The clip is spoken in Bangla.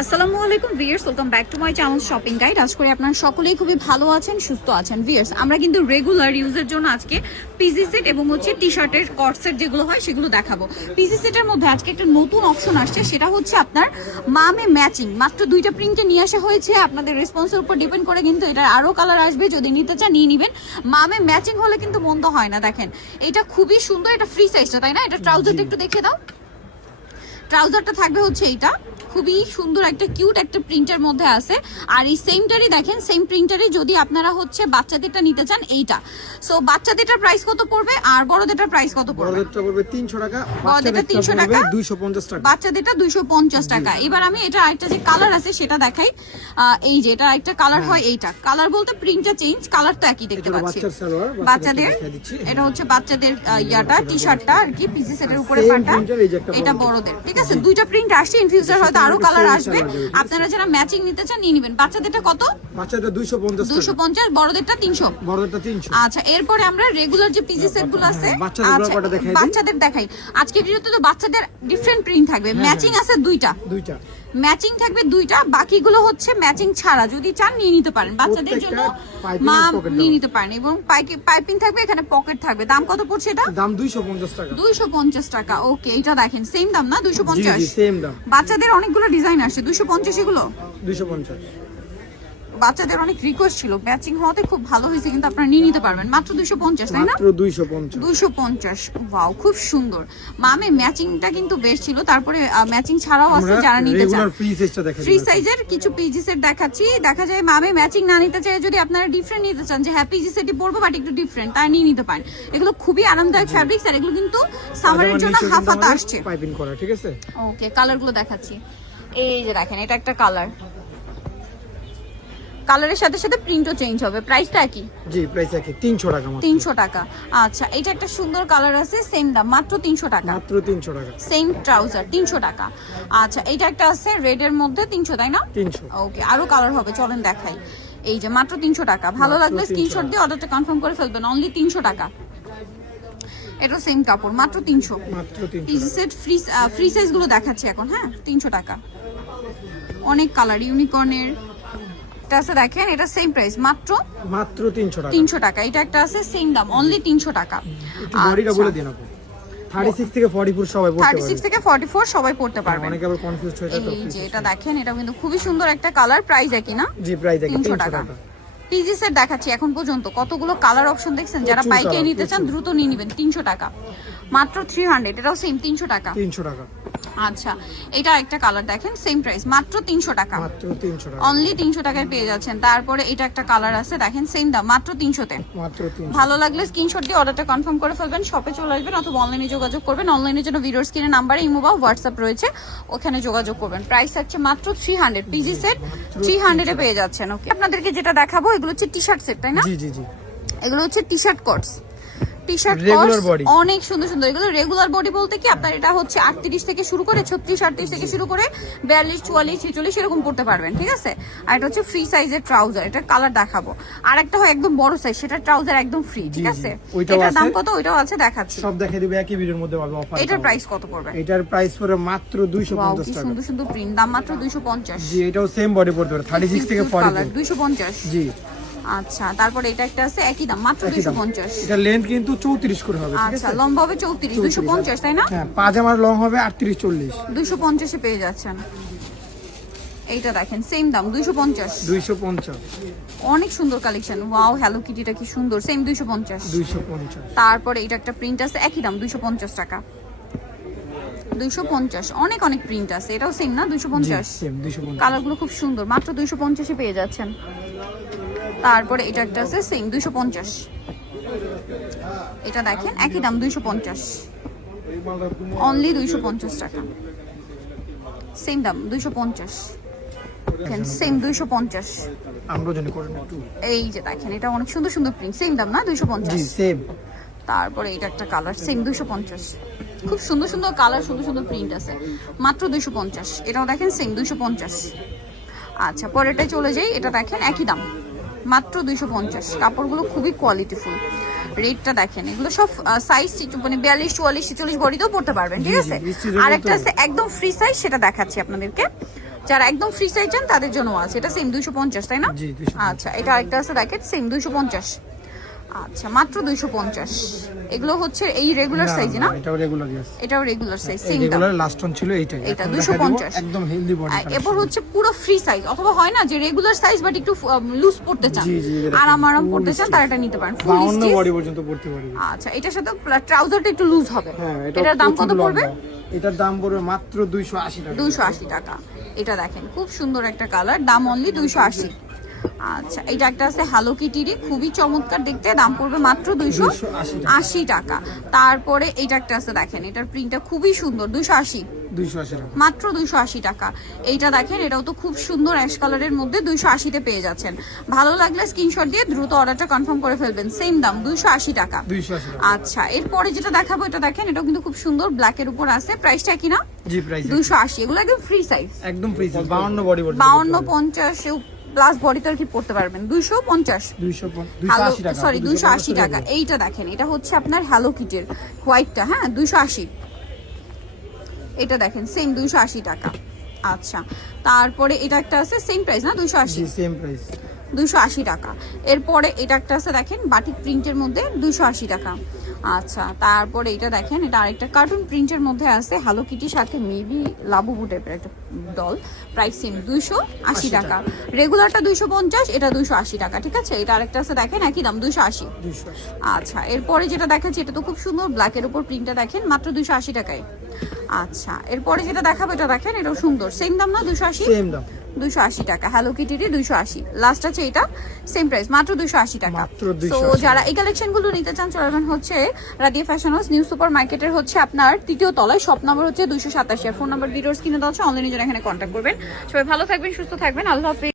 আসসালামু আলাইকুম viewers, welcome back to my channel shopping guide. আশা করি আপনারা সকলেই খুবই ভালো আছেন, সুস্থ আছেন। ভিউয়ার্স, আমরা কিন্তু রেগুলার ইউজের জন্য আজকে পিজি সেট এবং টি শার্টের কট সেট যেগুলো হয় সেগুলো দেখাবো। পিজি সেটের মধ্যে আজকে একটা নতুন অপশন আসছে, সেটা হচ্ছে আপনার মামে ম্যাচিং। মাত্র 2টা প্রিন্টে নিয়ে আসা হয়েছে, আপনাদের রেসপন্সের উপর ডিপেন্ড করে কিন্তু এটার আরো কালার আসবে। যদি নিতে চান নিয়ে নেবেন। মামে ম্যাচিং হলে কিন্তু মন্দ হয় না। দেখেন এটা খুবই সুন্দর, এটা ফ্রি সাইজটা, তাই না? এটা ট্রাউজারটা একটু দেখে দাও। ট্রাউজারটা থাকবে হচ্ছে এইটা, খুবই সুন্দর একটা কিউট একটা প্রিন্টের মধ্যে আছে। আর এই সেমটারই দেখেন, সেম প্রিন্টারই যদি আপনারা হচ্ছে বাচ্চাদেরটা নিতে চান এইটা। সো বাচ্চাদেরটার প্রাইস কত পড়বে আর বড়দেরটার প্রাইস কত পড়বে? বড়দেরটা পড়বে 300 টাকা, বড়দেরটা 300 টাকা, 250 টাকা, বাচ্চাদেরটা 250 টাকা। এবার আমি এটা আরেকটা যে কালার আছে সেটা দেখাই। এই যে এটা একটা কালার হয়, এইটা কালার বলতে প্রিন্টটা চেঞ্জ, কালার তো একই দেখতে পাচ্ছি। বাচ্চাদের এটা হচ্ছে বাচ্চাদের ইয়াটা টি শার্টটা আর কি, পিসি সেটের উপরে পাটা, এটা বড়দের। ঠিক আছে, দুইটা প্রিন্ট আসছে, ইন ফিউচার হয়তো আরো কালার আসবে। আপনারা যারা ম্যাচিং নিতে চান নিয়ে নেবেন। বাচ্চাদেরটা কত? বাচ্চাদের 250, বড়দেরটা 300। বড়দেরটা 300। আচ্ছা, এরপরে আমরা রেগুলার যে পিজি সেটগুলো আছে বাচ্চাদের দেখাই। আজকে ভিডিওতে তো বাচ্চাদের ডিফারেন্ট প্রিন্ট থাকবে। ম্যাচিং আছে দুইটা, ম্যাচিং থাকবে দুইটা, বাকিগুলো হচ্ছে ম্যাচিং ছাড়া। যদি চান নিয়ে নিতে পারেন, বাচ্চাদের জন্য মা নিয়ে নিতে পারেন। এবং পাইপিং থাকবে, এখানে পকেট থাকবে। দাম কত পড়ছে এটা? দাম 250 টাকা। 250 টাকা। ওকে, এটা দেখেন সেম দাম না? 250। জি সেম দাম। বাচ্চাদের অনেকগুলো ডিজাইন আসছে। 250 এগুলো 250। বাচ্চাদের অনেক রিকোয়েস্ট ছিল, ম্যাচিং হওয়াতে খুব ভালো হয়েছে, কিন্তু আপনারা নিয়ে নিতে পারবেন মাত্র 250, তাই না? মাত্র 250। 250। ওয়াও, খুব সুন্দর। মামে ম্যাচিংটা কিন্তু বেশ ছিল। তারপরে ম্যাচিং ছাড়াও আছে যারা নিতে চান। ফ্রি সাইজের কিছু পিজি সেট দেখাচ্ছি। দেখা যায় মামে ম্যাচিং না নিতে চাই, যদি আপনারা ডিফারেন্ট নিতে চান যে হ্যাঁ পিজি সেটই পরবো বাট একটু ডিফারেন্ট, তারা নিয়ে নিতে পারেন। এগুলো খুবই আরামদায়ক ফ্যাব্রিক্স, আর এগুলো কিন্তু সামারের জন্য হাফ হাতা আসছে। পাইপিং করা, ঠিক আছে? ওকে, কালারগুলো দেখাচ্ছি। এই যে দেখেন, এটা একটা কালার, কালারের সাথে সাথে প্রিন্টও চেঞ্জ হবে। প্রাইসটা কি? জি প্রাইস একই, 300 টাকা মাত্র। 300 টাকা। আচ্ছা, এটা একটা সুন্দর কালার আছে, সেম দাম মাত্র 300 টাকা। মাত্র 300 টাকা। সেম ট্রাউজার 300 টাকা। আচ্ছা, এটা একটা আছে রেড এর মধ্যে 300, তাই না? 300। ওকে, আরো কালার হবে, চলেন দেখাই। এই যে মাত্র 300 টাকা। ভালো লাগলে স্ক্রিনশট দিয়ে অর্ডারটা কনফার্ম করে ফেলবেন। অনলি 300 টাকা। এটা সেম কাপড়, মাত্র 300। মাত্র 300। পিজি সেট ফ্রি সাইজ গুলো দেখাচ্ছি এখন। হ্যাঁ, 300 টাকা। অনেক কালার, ইউনিকর্নের আছে দেখেন, এটা সেম প্রাইস মাত্র 300 টাকা। 300 টাকা। এটা একটা আছে সেম দাম, অনলি 300 টাকা। একটু বডিটা বলে দিন আপু। 36 থেকে 44 সবাই পড়তে পারবে। 36 থেকে 44 সবাই পড়তে পারবে। অনেকে আবার কনফিউজ হয়ে যায় তো। এই যে এটা দেখেন, এটা কিন্তু খুবই সুন্দর একটা কালার। প্রাইস একই না? জি প্রাইস একই, 300 টাকা। পিজি সেট দেখাচ্ছি এখন পর্যন্ত, কতগুলো কালার অপশন দেখছেন। যারা পাইকারি নিতে চান দ্রুত নিয়ে নেবেন। 300 টাকা মাত্র। 300, এটাও সেম 300 টাকা। 300 টাকা। আচ্ছা, এটা একটা কালার দেখেন, সেম প্রাইস মাত্র 300 টাকা। মাত্র 300 টাকা। অনলি 300 টাকায় পেয়ে যাচ্ছেন। তারপরে এটা একটা কালার আছে দেখেন, সেম দাম মাত্র 300 তে। মাত্র 300। ভালো লাগলে স্ক্রিনশট দিয়ে অর্ডারটা কনফার্ম করে ফেলবেন। শপে চলে আসবেন অথবা অনলাইনে যোগাযোগ করবেন। অনলাইনের জন্য ভিডিওর স্ক্রিনে নাম্বারে ইমো বা হোয়াটসঅ্যাপ রয়েছে, ওখানে যোগাযোগ করবেন। প্রাইস হচ্ছে মাত্র 300। পিজি সেট 300 এ পেয়ে যাচ্ছেন। ওকে, আপনাদেরকে যেটা দেখাবো এগুলো হচ্ছে টি শার্ট সেট, তাই না? জি জি জি। এগুলো হচ্ছে T shirt quotes. T shirt অনেক সুন্দর সুন্দর। এগুলো রেগুলার বডি বলতে কি আপনার এটা হচ্ছে 38 থেকে শুরু করে 36, 38 থেকে শুরু করে 42, 44, 46 এরকম পড়তে পারবেন। ঠিক আছে, আর এটা হচ্ছে ফ্রি সাইজের ট্রাউজার। এটা কালার দেখাবো। আর একটা হয় একদম বড় সাইজ, সেটা ট্রাউজার একদম ফ্রি। ঠিক আছে, এটার দাম কত? ওইটাও আছে, দেখাচ্ছি। সব দেখাই দিব একই ভিডিওর মধ্যে পাবে অফার। এটার প্রাইস কত পড়বে? এটার প্রাইস পড়বে মাত্র 250 টাকা। সুন্দর সুন্দর প্রিন্ট, দাম মাত্র 250। জি, এটাও সেম বডি পড়তে পারে, 36 থেকে 44। 250। জি। আচ্ছা, তারপরে এটা একটা আছে একই দাম মাত্র 250। এটা লেন্থ কিন্তু 34 করে হবে। ঠিক আছে, আচ্ছা, লম্বা হবে 34, 250, তাই না? হ্যাঁ, পাজামার লং হবে 38, 40। 250 এ পেয়ে যাচ্ছেন। এইটা দেখেন, সেম দাম 250। 250। অনেক সুন্দর কালেকশন। ওয়াও, হ্যালো কিটিটা কি সুন্দর, সেম 250। 250। তারপরে এটা একটা প্রিন্ট আছে একই দাম 250 টাকা। 250। অনেক অনেক প্রিন্ট আছে, এটাও সেম না? 250। সেম 250। কালারগুলো খুব সুন্দর, মাত্র 250 এ পেয়ে যাচ্ছেন। তারপরে এটা একটা আছে সেম 250। এটা দেখেন একই দাম 250। অনলি 250 টাকা। সেম দাম 250। সেম 250। আমরা জানি করেন একটু। এই যে দেখেন, এটা অনেক সুন্দর সুন্দর প্রিন্ট, সেম দাম না? 250। জি সেম। তারপরে এটা একটা কালার, সেম 250। খুব সুন্দর সুন্দর কালার, সুন্দর সুন্দর প্রিন্ট আছে, মাত্র 250। এটাও দেখেন সেম 250। আচ্ছা, পরেরটাই চলে যাই। এটা দেখেন একই দাম মাত্র 250। কাপড়গুলো খুবই কোয়ালিটিফুল। রেটটা দেখেন, এগুলো সব সাইজ মানে 42, 44, 46 বডিতেও পড়তে পারবেন। ঠিক আছে, আর একটা আছে একদম ফ্রি সাইজ, সেটা দেখাচ্ছি আপনাদেরকে। যারা একদম ফ্রি সাইজ চান তাদের জন্য আছে, এটা সেম 250 তাই না? জি 250 আচ্ছা, এটা আরেকটা আছে দেখেন সেম 250। আচ্ছা, মাত্র 250। এগুলো হচ্ছে এই রেগুলার সাইজ না? এটাও রেগুলারই আছে, এটাও রেগুলার সাইজ সেম দাম। রেগুলার লাস্ট অন ছিল এইটাই, এটা এখন 250 দেখাবো একদম হেলদি বডি। এরপর হচ্ছে পুরো ফ্রি সাইজ, অথবা হয় না যে রেগুলার সাইজ বাট একটু লুজ পড়তে চান, জি, জি, এটা আরাম আরাম পড়তে চান, তারা এটা নিতে পারেন ফুল 52 স্টিচ। বডি পর্যন্ত পড়তে পারবে। আচ্ছা, এটার সাথে ট্রাউজারটা একটু লুজ হবে। হ্যাঁ, এটার দাম কত পড়বে? এটার দাম পড়বে মাত্র 280 টাকা। 280 টাকা। এটা দেখেন খুব সুন্দর একটা কালার, দাম অনলি 280। আচ্ছা, এটা একটা আছে হ্যালো কিটির, খুবই চমৎকার দেখতে, দাম পড়বে মাত্র 280 টাকা। তারপরে এটা একটা আছে দেখেন, এটার প্রিন্টটা খুবই সুন্দর, 280 টাকা মাত্র 280 টাকা। এইটা দেখেন, এটাও তো খুব সুন্দর অ্যাশ কালারের মধ্যে 280 তে পেয়ে যাচ্ছেন। ভালো লাগলে স্ক্রিনশট দিয়ে দ্রুত অর্ডারটা কনফার্ম করে ফেলবেন, সেম দাম 280 টাকা। 280 টাকা। আচ্ছা, এরপরে যেটা দেখাবো এটা দেখেন, এটাও কিন্তু খুব সুন্দর ব্ল্যাকের উপর আছে, প্রাইসটা কি না? জি, প্রাইস 280। এগুলো একদম ফ্রি সাইজ, একদম ফ্রি সাইজ, 52 বডি পর্যন্ত 52 50 প্লাস বডিতে আর কি পড়তে পারবেন। 250 280 টাকা, সরি 280 টাকা। এইটা দেখেন, এটা হচ্ছে আপনার হ্যালো কিটের হোয়াইটটা, হ্যাঁ 280। এটা দেখেন সেম 280 টাকা। আচ্ছা, তারপরে এটা একটা আছে সেম প্রাইস না? 280, জি সেম প্রাইস 280 টাকা। এরপরে এটা একটা আছে দেখেন বাটিক প্রিন্টের মধ্যে 280 টাকা। আচ্ছা, তারপরে এটা দেখেন, এটা আরেকটা কার্টুন প্রিন্টের মধ্যে আছে হ্যালো কিটির সাথে মেবি লাবুবু টাইপের একটা ডল, প্রাইস সেম 280 টাকা। রেগুলারটা 250, এটা 280 টাকা, ঠিক আছে? এটা আরেকটা আছে দেখেন একই দাম 280। আচ্ছা, এরপরে যেটা দেখাচ্ছি এটা তো খুব সুন্দর ব্ল্যাকের উপর প্রিন্টটা দেখেন, মাত্র 280 টাকায়। আচ্ছা, এরপরে যেটা দেখাবো এটা দেখেন, এটাও সুন্দর, সেম দাম না? 280, সেম দাম 280 টাকা। হ্যালো কিটিরই 280। লাস্ট আছে এটা সেম প্রাইস, মাত্র 280 টাকা। মাত্র তো 280 যারা এই কালেকশনগুলো নিতে চান চলে যাবেন হচ্ছে Radia fashion house new super মার্কেটের হচ্ছে আপনার 3য় তলায়, শপ নাম্বার হচ্ছে 287। ফোন নাম্বার ভিডিওস কিনে দেওয়া হচ্ছে, অনলাইনে যারা এখানে কন্ট্যাক্ট করবেন। সবাই ভালো থাকবেন, সুস্থ থাকবেন, আল্লাহ হাফেজ।